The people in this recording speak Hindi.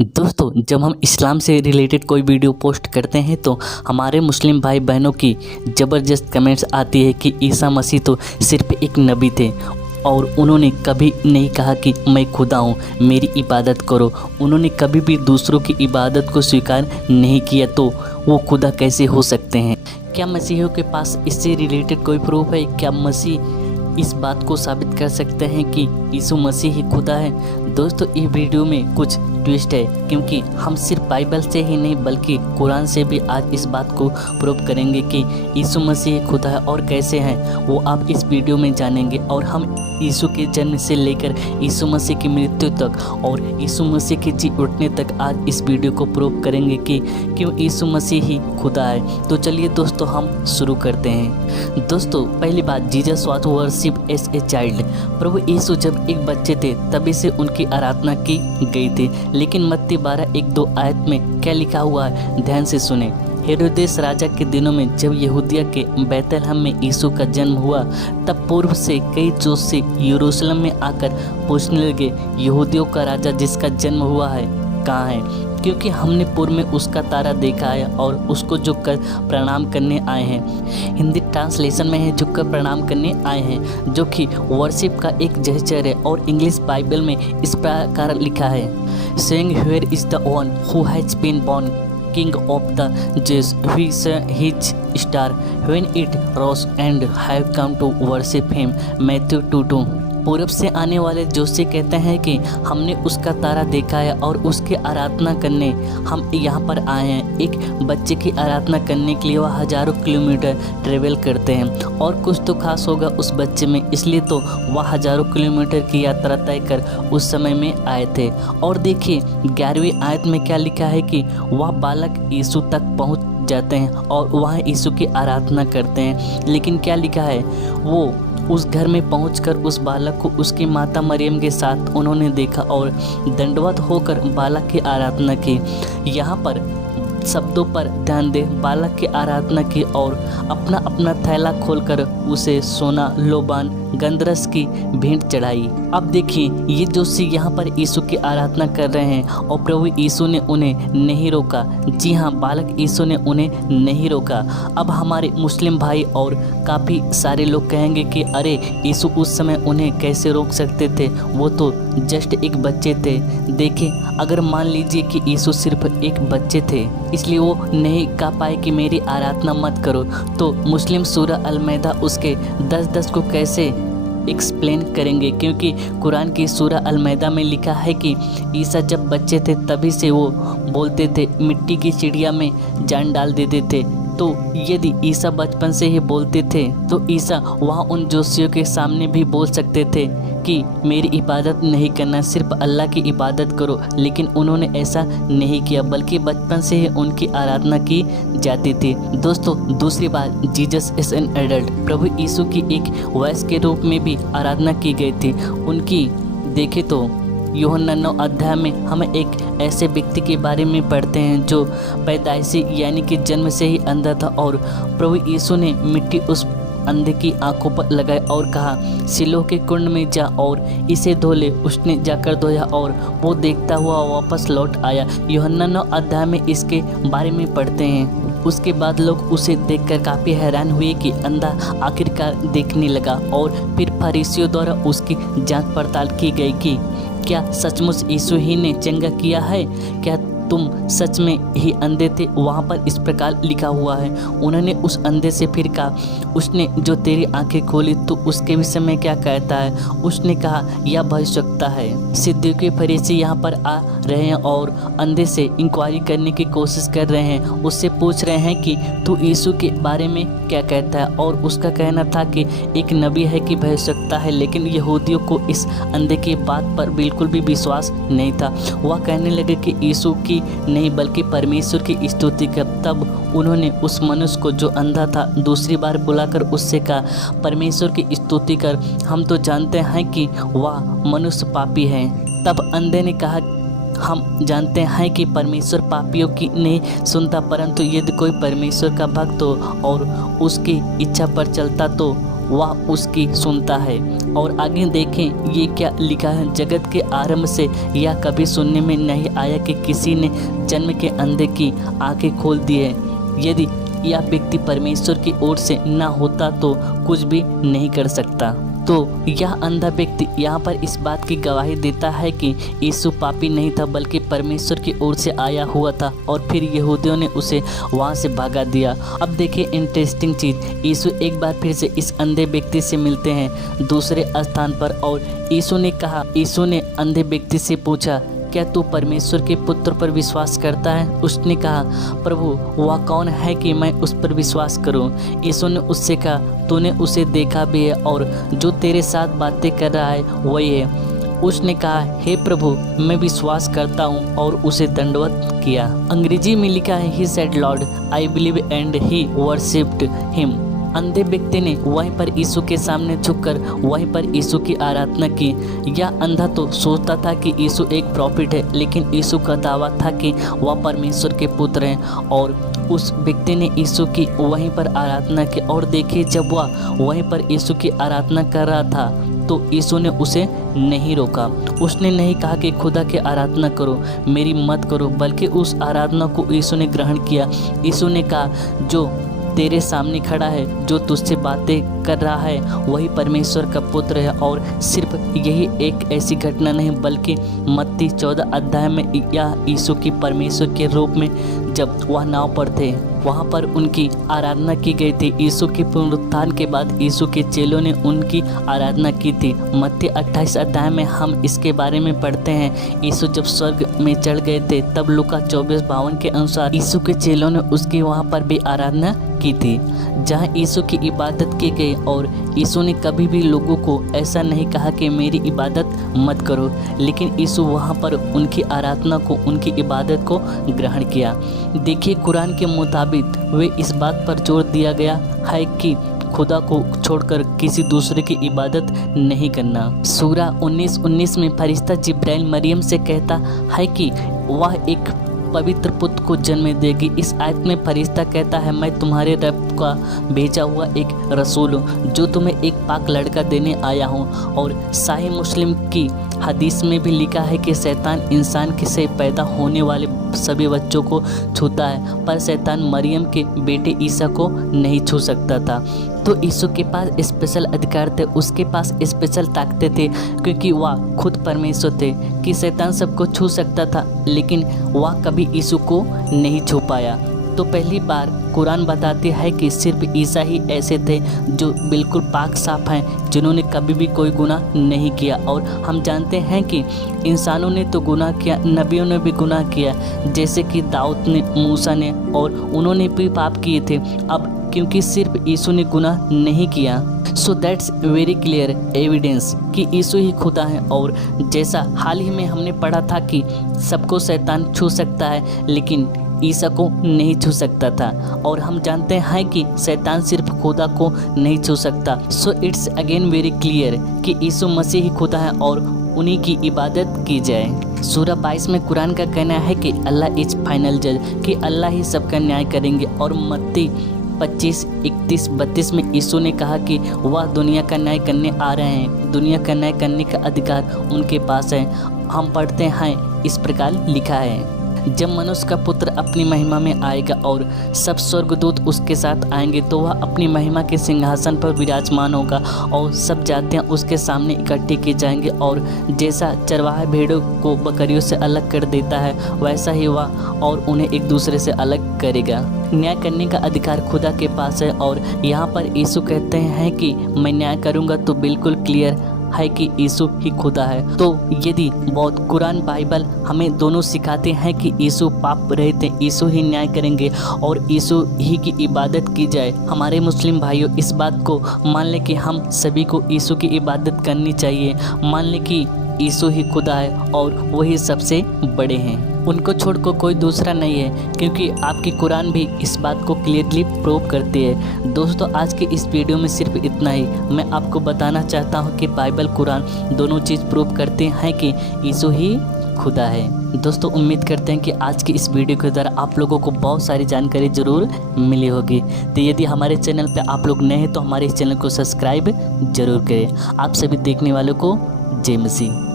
दोस्तों, जब हम इस्लाम से रिलेटेड कोई वीडियो पोस्ट करते हैं तो हमारे मुस्लिम भाई बहनों की ज़बरदस्त कमेंट्स आती है कि ईसा मसीह तो सिर्फ एक नबी थे और उन्होंने कभी नहीं कहा कि मैं खुदा हूँ, मेरी इबादत करो। उन्होंने कभी भी दूसरों की इबादत को स्वीकार नहीं किया, तो वो खुदा कैसे हो सकते हैं? क्या मसीहियों के पास इससे रिलेटेड कोई प्रूफ है? क्या मसीह इस बात को साबित कर सकते हैं कि यीशु मसीह ही खुदा है? दोस्तों, इस वीडियो में कुछ ट्विस्ट है, क्योंकि हम सिर्फ बाइबल से ही नहीं बल्कि कुरान से भी आज इस बात को प्रूव करेंगे कि यीशु मसीह खुदा है। और कैसे हैं वो आप इस वीडियो में जानेंगे। और हम यीशु के जन्म से लेकर यीशु मसीह की मृत्यु तक और यीशु मसीह के जी उठने तक आज इस वीडियो को प्रूव करेंगे कि क्यों यीशु मसीह ही खुदा है। तो चलिए दोस्तों, हम शुरू करते हैं। दोस्तों, पहली बात, Jesus was worship as a child. प्रभु यीशु जब एक बच्चे थे तभी से उनकी आराधना की गई थी। लेकिन मत्ती 12:1-2 आयत में क्या लिखा हुआ है, ध्यान से सुने। हेरोदेस राजा के दिनों में जब यहूदिया के बैतलहम में यीशु का जन्म हुआ, तब पूर्व से कई जोशी यरूशलेम में आकर पूछने लगे, यहूदियों का राजा जिसका जन्म हुआ है कहाँ है? क्योंकि हमने पूर्व में उसका तारा देखा है और उसको झुककर प्रणाम करने आए हैं। हिंदी ट्रांसलेशन में है झुककर प्रणाम करने आए हैं, जो कि वर्शिप का एक जेस्चर है। और इंग्लिश बाइबल में इस प्रकार लिखा है, saying here is the one who has been born King of the Jews, we saw his star when it rose and have come to worship him. Matthew 2:2। पूरब से आने वाले जोशी कहते हैं कि हमने उसका तारा देखा है और उसकी आराधना करने हम यहाँ पर आए हैं। एक बच्चे की आराधना करने के लिए वह हज़ारों किलोमीटर ट्रेवल करते हैं, और कुछ तो खास होगा उस बच्चे में, इसलिए तो वह हज़ारों किलोमीटर की यात्रा तय कर उस समय में आए थे। और देखिए 11वीं आयत में क्या लिखा है कि वह बालक यीशु तक पहुँच जाते हैं और वहाँ यीशु की आराधना करते हैं। लेकिन क्या लिखा है, वो उस घर में पहुंचकर उस बालक को उसकी माता मरियम के साथ उन्होंने देखा और दंडवत होकर बालक की आराधना की। यहाँ पर शब्दों पर ध्यान दें, बालक की आराधना की और अपना अपना थैला खोलकर उसे सोना, लोबान, गंधरस की भेंट चढ़ाई। अब देखिए ये जोशी यहाँ पर यीशु की आराधना कर रहे हैं और प्रभु यीशु ने उन्हें नहीं रोका। जी हाँ, बालक यीशु ने उन्हें नहीं रोका। अब हमारे मुस्लिम भाई और काफ़ी सारे लोग कहेंगे कि अरे यीशु उस समय उन्हें कैसे रोक सकते थे, वो तो जस्ट एक बच्चे थे। देखिए, अगर मान लीजिए कि यीशु सिर्फ एक बच्चे थे इसलिए वो नहीं कह पाए कि मेरी आराधना मत करो, तो मुस्लिम सूरह अल-मैदा उसके 10:10 को कैसे एक्सप्लेन करेंगे? क्योंकि कुरान की सूरह अल-मैदा में लिखा है कि ईसा जब बच्चे थे तभी से वो बोलते थे, मिट्टी की चिड़िया में जान डाल देते थे। तो यदि ईसा बचपन से ही बोलते थे तो ईसा वहाँ उन जोशियों के सामने भी बोल सकते थे कि मेरी इबादत नहीं करना, सिर्फ अल्लाह की इबादत करो। लेकिन उन्होंने ऐसा नहीं किया, बल्कि बचपन से ही उनकी आराधना की जाती थी। दोस्तों, दूसरी बात, जीसस इज एन एडल्ट। प्रभु यीशु की एक वयस्क के रूप में भी आराधना की गई थी। उनकी देखें तो यूहन्ना 9 अध्याय में हम एक ऐसे व्यक्ति के बारे में पढ़ते हैं जो पैदाइशी यानी कि जन्म से ही अंधा था, और प्रभु यीशु ने मिट्टी उस अंधे की आंखों पर लगाई और कहा, सिलोह के कुंड में जा और इसे धो ले। उसने जाकर धोया और वो देखता हुआ वापस लौट आया। यूहन्ना 9 अध्याय में इसके बारे में पढ़ते हैं। उसके बाद लोग उसे देखकर काफ़ी हैरान हुए कि अंधा आखिरकार देखने लगा, और फिर फरीसियों द्वारा उसकी जांच पड़ताल की गई कि क्या सचमुच यीशु ही ने चंगा किया है, क्या तुम सच में ही अंधे थे? वहाँ पर इस प्रकार लिखा हुआ है। उन्होंने उस अंधे से फिर कहा, उसने जो तेरी आंखें खोली तो उसके विषय में क्या कहता है? उसने कहा, यह भविष्यवक्ता है। सिद्दीक़ फरीसी यहाँ पर आ रहे हैं और अंधे से इंक्वायरी करने की कोशिश कर रहे हैं। उससे पूछ रहे हैं कि तू यीशु के बारे में क्या कहता है? और उसका कहना था कि एक नबी है कि भविष्यवक्ता है। लेकिन यहूदियों को इस अंधे की बात पर बिल्कुल भी विश्वास नहीं था। वह कहने लगे कि यीशु की नहीं बल्कि परमेश्वर की स्तुति कर। तब उन्होंने उस मनुष्य को जो अंधा था दूसरी बार बुलाकर उससे कहा, परमेश्वर की स्तुति कर, हम तो जानते हैं कि वह मनुष्य पापी है। तब अंधे ने कहा, हम जानते हैं कि परमेश्वर पापियों की नहीं सुनता, परंतु यदि कोई परमेश्वर का भक्त हो और उसकी इच्छा पर चलता तो वह उसकी सुनता है। और आगे देखें ये क्या लिखा है, जगत के आरंभ से यह कभी सुनने में नहीं आया कि किसी ने जन्म के अंधे की आंखें खोल दी है। यदि यह व्यक्ति परमेश्वर की ओर से न होता तो कुछ भी नहीं कर सकता। तो यह अंधा व्यक्ति यहाँ पर इस बात की गवाही देता है कि यीशु पापी नहीं था बल्कि परमेश्वर की ओर से आया हुआ था, और फिर यहूदियों ने उसे वहाँ से भगा दिया। अब देखिए इंटरेस्टिंग चीज़, यीशु एक बार फिर से इस अंधे व्यक्ति से मिलते हैं दूसरे स्थान पर, और यीशु ने अंधे व्यक्ति से पूछा, क्या तू परमेश्वर के पुत्र पर विश्वास करता है? उसने कहा, प्रभु वह कौन है कि मैं उस पर विश्वास करूं? यीशु ने उससे कहा, तूने उसे देखा भी है और जो तेरे साथ बातें कर रहा है वही है। उसने कहा, हे प्रभु मैं विश्वास करता हूँ, और उसे दंडवत किया। अंग्रेजी में लिखा है, he said Lord I believe and he worshipped him. अंधे व्यक्ति ने वहीं पर यीशु के सामने झुककर वहीं पर यीशु की आराधना की। यह अंधा तो सोचता था कि यीशु एक प्रॉफिट है, लेकिन यीशु का दावा था कि वह परमेश्वर के पुत्र हैं, और उस व्यक्ति ने यीशु की वहीं पर आराधना की। और देखिए जब वह वहीं पर यीशु की आराधना कर रहा था तो यीशु ने उसे नहीं रोका। उसने नहीं कहा कि खुदा की आराधना करो, मेरी मत करो, बल्कि उस आराधना को यीशु ने ग्रहण किया। यीशु ने कहा, जो तेरे सामने खड़ा है, जो तुझसे बातें कर रहा है, वही परमेश्वर का पुत्र है। और सिर्फ यही एक ऐसी घटना नहीं बल्कि मत्ती 14 अध्याय में यह यीशु की परमेश्वर के रूप में जब वह नाव पर थे वहाँ पर उनकी आराधना की गई थी। यीशु के पुनरुत्थान के बाद यीशु के चेलों ने उनकी आराधना की थी। मत्ती 28 अध्याय में हम इसके बारे में पढ़ते हैं। यीशु जब स्वर्ग में चढ़ गए थे तब लूका 24:52 के अनुसार यीशु के चेलों ने उसकी वहाँ पर भी आराधना की थी, जहाँ यीशु की इबादत की गई। और यीशु ने कभी भी लोगों को ऐसा नहीं कहा कि मेरी इबादत मत करो, लेकिन यीशु वहाँ पर उनकी आराधना को, उनकी इबादत को ग्रहण किया। देखिए कुरान के मुताबिक वे इस बात पर जोर दिया गया है कि खुदा को छोड़कर किसी दूसरे की इबादत नहीं करना। सूरा 19:19 में फरिश्ता जिब्राइल मरियम से कहता है कि वह एक पवित्र पुत्र को जन्म देगी। इस आयत में फरिश्ता कहता है, मैं तुम्हारे रब का भेजा हुआ एक रसूल हूँ जो तुम्हें एक पाक लड़का देने आया हूँ। और साही मुस्लिम की हदीस में भी लिखा है कि शैतान इंसान से पैदा होने वाले सभी बच्चों को छूता है, पर शैतान मरियम के बेटे ईसा को नहीं छू सकता था। तो यीशु के पास स्पेशल अधिकार थे, उसके पास स्पेशल ताकतें थे, क्योंकि वह खुद परमेश्वर थे कि शैतान सबको छू सकता था, लेकिन वह कभी यीशु को नहीं छू पाया। तो पहली बार कुरान बताती है कि सिर्फ ईसा ही ऐसे थे जो बिल्कुल पाक साफ हैं, जिन्होंने कभी भी कोई गुनाह नहीं किया। और हम जानते हैं कि इंसानों ने तो गुनाह किया, नबियों ने भी गुनाह किया, जैसे कि दाऊद ने, मूसा ने, और उन्होंने भी पाप किए थे। अब क्योंकि सिर्फ यीशु ने गुनाह नहीं किया, so that's very clear evidence कि यीशु ही खुदा है। और जैसा हाल ही में हमने पढ़ा था कि सबको शैतान छू सकता है, लेकिन ईसा को नहीं छू सकता था। और हम जानते हैं कि शैतान सिर्फ खुदा को नहीं छू सकता। So it's again very clear कि यीशु मसीह ही खुदा है और उन्हीं की इबादत की जाए। सूरा 22 में कुरान का कहना है कि अल्लाह इज फाइनल जज, कि अल्लाह ही सबका न्याय करेंगे। और मत्ती 25, 31, 32 में यीशु ने कहा कि वह दुनिया का न्याय करने आ रहे हैं, दुनिया का न्याय करने का अधिकार उनके पास है। हम पढ़ते हैं इस प्रकार लिखा है, जब मनुष्य का पुत्र अपनी महिमा में आएगा और सब स्वर्गदूत उसके साथ आएंगे तो वह अपनी महिमा के सिंहासन पर विराजमान होगा और सब जातियां उसके सामने इकट्ठी की जाएंगी। और जैसा चरवाहा भेड़ों को बकरियों से अलग कर देता है, वैसा ही वह और उन्हें एक दूसरे से अलग करेगा। न्याय करने का अधिकार खुदा के पास है। और यहाँ पर यीशु कहते हैं कि मैं न्याय करूँगा, तो बिल्कुल क्लियर है कि यीशु ही खुदा है। तो यदि बहुत कुरान बाइबल हमें दोनों सिखाते हैं कि यीशु पाप रहित हैं, यीशु ही न्याय करेंगे और यीशु ही की इबादत की जाए, हमारे मुस्लिम भाइयों इस बात को मान लें कि हम सभी को यीशु की इबादत करनी चाहिए। मान लें कि यीशु ही खुदा है और वही सबसे बड़े हैं, उनको छोड़कर कोई दूसरा नहीं है, क्योंकि आपकी कुरान भी इस बात को क्लियरली प्रूव करती है। दोस्तों आज की इस वीडियो में सिर्फ इतना ही। मैं आपको बताना चाहता हूँ कि बाइबल कुरान दोनों चीज़ प्रूव करते हैं कि यीशु ही खुदा है। दोस्तों उम्मीद करते हैं कि आज की इस वीडियो के द्वारा आप लोगों को बहुत सारी जानकारी ज़रूर मिली होगी। तो यदि हमारे चैनल पर आप लोग नए हैं तो हमारे इस चैनल को सब्सक्राइब जरूर करें। आप सभी देखने वालों को जय मसीह।